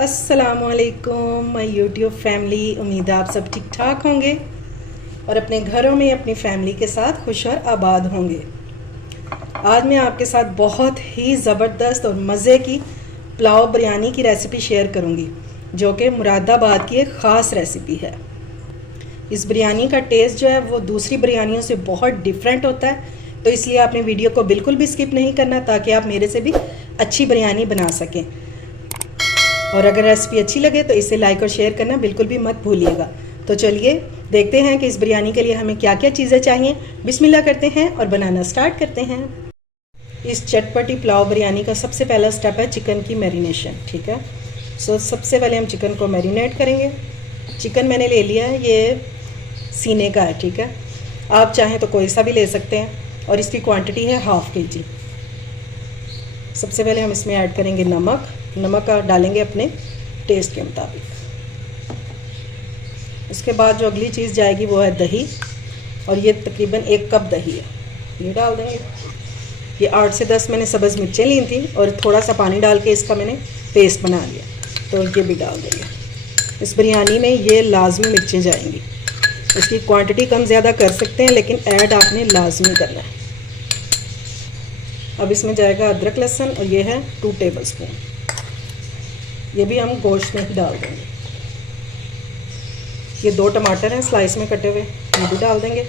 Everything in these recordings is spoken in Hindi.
अस्सलामुअलैकुम माय यूट्यूब फैमिली। उम्मीद है आप सब ठीक ठाक होंगे और अपने घरों में अपनी फैमिली के साथ खुश और आबाद होंगे। आज मैं आपके साथ बहुत ही ज़बरदस्त और मज़े की पुलाव बिरयानी की रेसिपी शेयर करूंगी, जो कि मुरादाबाद की एक ख़ास रेसिपी है। इस बिरयानी का टेस्ट जो है वो दूसरी बिरयानियों से बहुत डिफरेंट होता है, तो इसलिए आपने वीडियो को बिल्कुल भी स्किप नहीं करना, ताकि आप मेरे से भी अच्छी बिरयानी बना सकें। और अगर रेसिपी अच्छी लगे तो इसे लाइक और शेयर करना बिल्कुल भी मत भूलिएगा। तो चलिए देखते हैं कि इस बिरयानी के लिए हमें क्या क्या चीज़ें चाहिए। बिस्मिल्लाह करते हैं और बनाना स्टार्ट करते हैं। इस चटपटी पुलाव बिरयानी का सबसे पहला स्टेप है चिकन की मैरिनेशन। ठीक है, सबसे पहले हम चिकन को मैरिनेट करेंगे। चिकन मैंने ले लिया है, ये सीने का है। ठीक है, आप चाहें तो कोई सा भी ले सकते हैं और इसकी क्वांटिटी है ½ kg। सबसे पहले हम इसमें ऐड करेंगे नमक डालेंगे अपने टेस्ट के मुताबिक। उसके बाद जो अगली चीज़ जाएगी वो है दही, और ये तकरीबन 1 कप दही है, ये डाल देंगे। ये 8 से 10 मैंने सब्ज़ मिर्चें ली थी और थोड़ा सा पानी डाल के इसका मैंने पेस्ट बना लिया, तो ये भी डाल देंगे। इस बिरयानी में ये लाजमी मिर्चें जाएंगी। इसकी क्वांटिटी कम ज़्यादा कर सकते हैं, लेकिन ऐड आपने लाजमी करना है। अब इसमें जाएगा अदरक लहसुन, और ये है 2 टेबलस्पून। ये भी हम गोश्त में ही डाल देंगे। ये 2 टमाटर हैं स्लाइस में कटे हुए, ये भी डाल देंगे।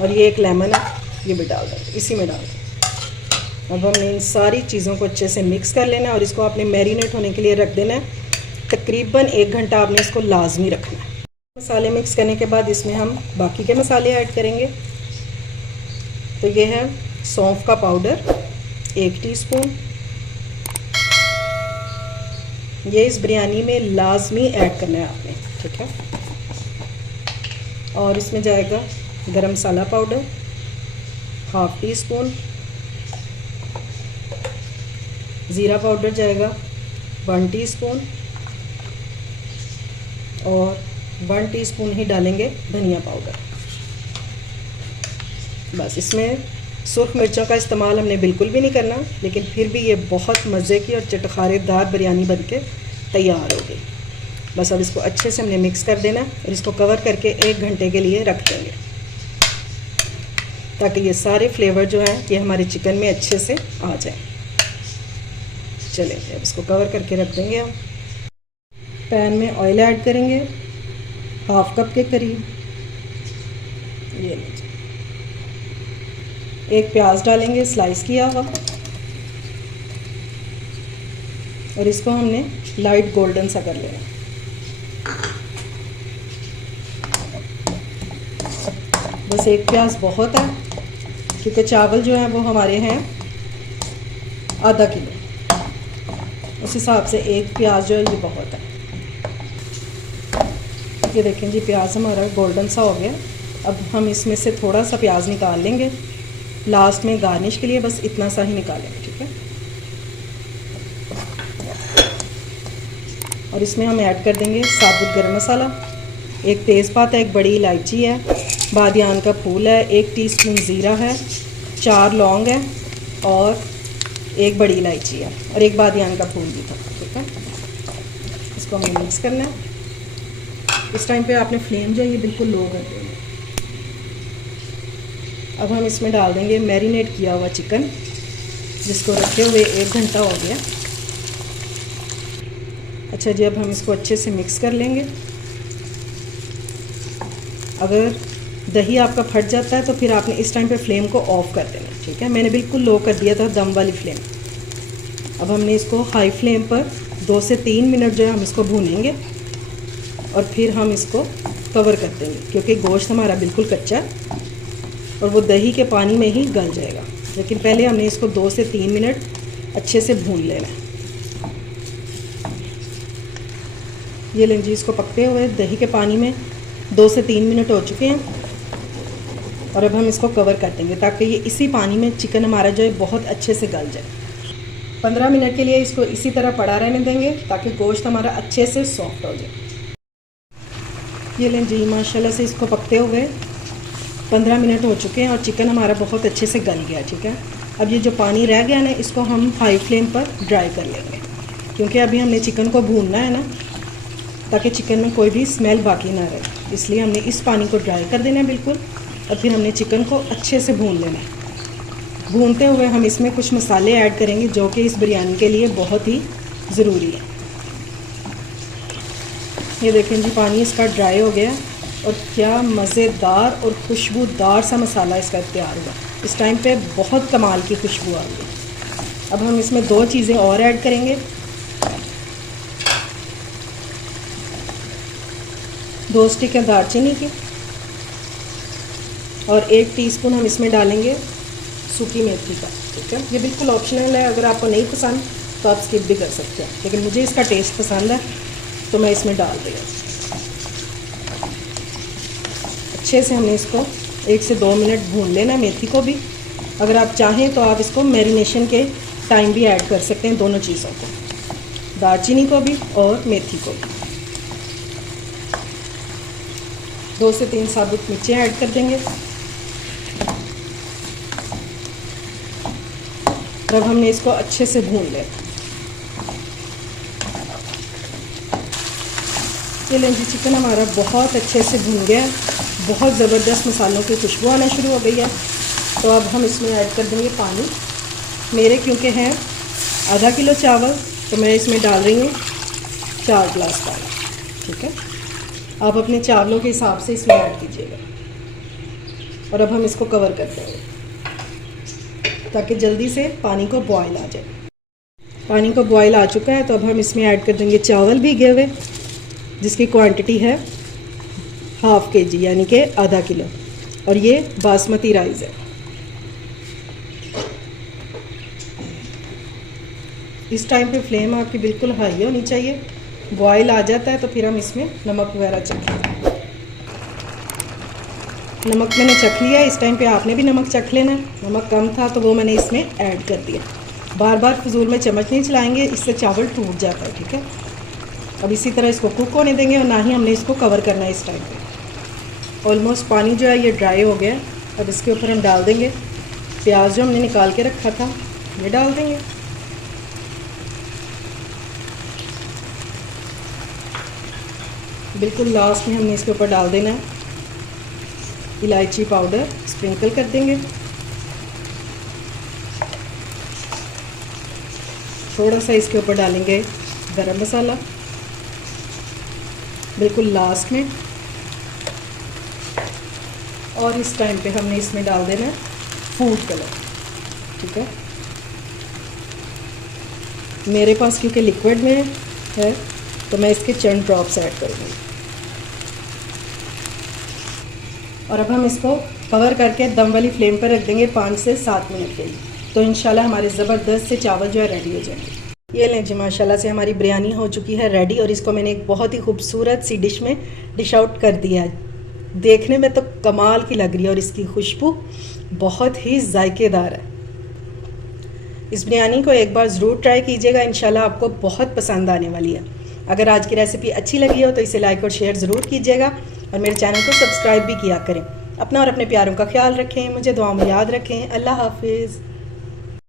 और ये 1 लेमन है, ये भी डाल देंगे, इसी में डाल देंगे। अब हमने इन सारी चीज़ों को अच्छे से मिक्स कर लेना है और इसको आपने मैरिनेट होने के लिए रख देना है। तकरीबन 1 घंटा आपने इसको लाजमी रखना है। मसाले मिक्स करने के बाद इसमें हम बाकी के मसाले ऐड करेंगे। तो ये है सौंफ का पाउडर 1 टीस्पून। ये इस बिरयानी में लाजमी ऐड करना है आपने। ठीक है, और इसमें जाएगा गरम मसाला पाउडर ½ टीस्पून। ज़ीरा पाउडर जाएगा 1 टीस्पून, और 1 टीस्पून ही डालेंगे धनिया पाउडर। बस इसमें सुर्ख मिर्चों का इस्तेमाल हमने बिल्कुल भी नहीं करना, लेकिन फिर भी ये बहुत मज़े की और चटखारेदार बिरयानी बनके तैयार हो गई। बस अब इसको अच्छे से हमने मिक्स कर देना और इसको कवर करके 1 घंटे के लिए रख देंगे, ताकि ये सारे फ्लेवर जो हैं ये हमारे चिकन में अच्छे से आ जाएं। चलें, अब इसको कवर करके रख देंगे। हम पैन में ऑयल ऐड करेंगे ½ कप के करीब। ये लीजिए, 1 प्याज डालेंगे स्लाइस किया हुआ, और इसको हमने लाइट गोल्डन सा कर लेना। बस 1 प्याज बहुत है, क्योंकि चावल जो हैं वो हमारे हैं ½ किलो, उस हिसाब से 1 प्याज जो है ये बहुत है। ये देखें जी, प्याज हमारा गोल्डन सा हो गया। अब हम इसमें से थोड़ा सा प्याज निकाल लेंगे लास्ट में गार्निश के लिए, बस इतना सा ही निकालेंगे। ठीक है, और इसमें हम ऐड कर देंगे साबुत गरम मसाला, 1 तेज़पात है, 1 बड़ी इलायची है, बादियान का फूल है, 1 टीस्पून ज़ीरा है, 4 लौंग है, और 1 बड़ी इलायची है, और 1 बादियान का फूल भी था। ठीक है, इसको हमें मिक्स करना है। इस टाइम पे आपने फ्लेम जो है ये बिल्कुल लो कर देना। अब हम इसमें डाल देंगे मैरिनेट किया हुआ चिकन, जिसको रखे हुए 1 घंटा हो गया। अच्छा जी, अब हम इसको अच्छे से मिक्स कर लेंगे। अगर दही आपका फट जाता है तो फिर आपने इस टाइम पे फ्लेम को ऑफ़ कर देना। ठीक है, मैंने बिल्कुल लो कर दिया था, दम वाली फ्लेम। अब हमने इसको हाई फ्लेम पर 2 से 3 मिनट जो है हम इसको भूनेंगे, और फिर हम इसको कवर कर देंगे, क्योंकि गोश्त हमारा बिल्कुल कच्चा है और वो दही के पानी में ही गल जाएगा। लेकिन पहले हमने इसको 2 से 3 मिनट अच्छे से भून लेना है। ये लें जी, इसको पकते हुए दही के पानी में 2 से 3 मिनट हो चुके हैं, और अब हम इसको कवर कर देंगे, ताकि ये इसी पानी में चिकन हमारा जो है बहुत अच्छे से गल जाए। 15 मिनट के लिए इसको इसी तरह पड़ा रहने देंगे, ताकि गोश्त हमारा अच्छे से सॉफ्ट हो जाए। ये लें जी, माशाल्लाह से इसको पकते हुए 15 मिनट हो चुके हैं और चिकन हमारा बहुत अच्छे से गल गया। ठीक है, अब ये जो पानी रह गया ना, इसको हम हाई फ्लेम पर ड्राई कर लेंगे। क्योंकि अभी हमने चिकन को भूनना है ना, ताकि चिकन में कोई भी स्मेल बाकी ना रहे, इसलिए हमने इस पानी को ड्राई कर देना है बिल्कुल। और फिर हमने चिकन को अच्छे से भून लेना है। भूनते हुए हम इसमें कुछ मसाले ऐड करेंगे जो कि इस बिरयानी के लिए बहुत ही ज़रूरी है। ये देखें जी, पानी इसका ड्राई हो गया और क्या मज़ेदार और खुशबूदार सा मसाला इसका तैयार हुआ। इस टाइम पे बहुत कमाल की खुशबू आ रही है। अब हम इसमें 2 चीज़ें और ऐड करेंगे। 2 स्टिक है दालचीनी की और 1 टीस्पून हम इसमें डालेंगे सूखी मेथी का। ठीक है, ये बिल्कुल ऑप्शनल है, अगर आपको नहीं पसंद तो आप स्किप भी कर सकते हैं, लेकिन मुझे इसका टेस्ट पसंद है तो मैं इसमें डाल रही हूँ। अच्छे से हमने इसको 1 से 2 मिनट भून लेना है मेथी को भी। अगर आप चाहें तो आप इसको मैरिनेशन के टाइम भी ऐड कर सकते हैं, दोनों चीज़ों को, दालचीनी को भी और मेथी को भी। 2 से 3 साबुत मिर्चें ऐड कर देंगे। अब हमने इसको अच्छे से भून लेना। ये लेंजी चिकन हमारा बहुत अच्छे से भून गया है, बहुत ज़बरदस्त मसालों की खुशबू आना शुरू हो गई है। तो अब हम इसमें ऐड कर देंगे पानी। मेरे क्योंकि हैं आधा किलो चावल, तो मैं इसमें डाल रही हूँ 4 गिलास पानी। ठीक है, आप अपने चावलों के हिसाब से इसमें ऐड कीजिएगा। और अब हम इसको कवर कर देंगे ताकि जल्दी से पानी को बॉयल आ जाए। पानी को बॉयल आ चुका है, तो अब हम इसमें ऐड कर देंगे चावल भीगे हुए, जिसकी क्वांटिटी है ½ kg यानी कि आधा किलो, और ये बासमती राइस है। इस टाइम पे फ्लेम आपकी बिल्कुल हाई होनी चाहिए। बॉयल आ जाता है तो फिर हम इसमें नमक वगैरह चखेंगे। नमक मैंने चख लिया है, इस टाइम पे आपने भी नमक चख लेना है। नमक कम था तो वो मैंने इसमें ऐड कर दिया। बार बार फजूल में चम्मच नहीं चलाएंगे, इससे चावल टूट जाता है। ठीक है, अब इसी तरह इसको कुक होने देंगे और ना ही हमने इसको कवर करना है। इस टाइम पे ऑलमोस्ट पानी जो है ये ड्राई हो गया। अब इसके ऊपर हम डाल देंगे प्याज जो हमने निकाल के रखा था, ये डाल देंगे। बिल्कुल लास्ट में हमने इसके ऊपर डाल देना है इलायची पाउडर, स्प्रिंकल कर देंगे। थोड़ा सा इसके ऊपर डालेंगे गरम मसाला बिल्कुल लास्ट में। और इस टाइम पे हमने इसमें डाल देना है फूड कलर। ठीक है, मेरे पास क्योंकि लिक्विड में है तो मैं इसके चंद ड्रॉप्स ऐड करूँगी। और अब हम इसको कवर करके दम वाली फ्लेम पर रख देंगे 5 से 7 मिनट के लिए। तो इंशाल्लाह हमारे ज़बरदस्त से चावल जो है रेडी हो जाएंगे। ये लें जी, माशाल्लाह से हमारी बिरयानी हो चुकी है रेडी। और इसको मैंने एक बहुत ही खूबसूरत सी डिश में डिश आउट कर दिया है। देखने में तो कमाल की लग रही है और इसकी खुशबू बहुत ही जायकेदार है। इस बिरयानी को एक बार ज़रूर ट्राई कीजिएगा, इंशाल्लाह आपको बहुत पसंद आने वाली है। अगर आज की रेसिपी अच्छी लगी हो तो इसे लाइक और शेयर ज़रूर कीजिएगा और मेरे चैनल को सब्सक्राइब भी किया करें। अपना और अपने प्यारों का ख्याल रखें, मुझे दुआ में याद रखें। अल्लाह हाफिज़।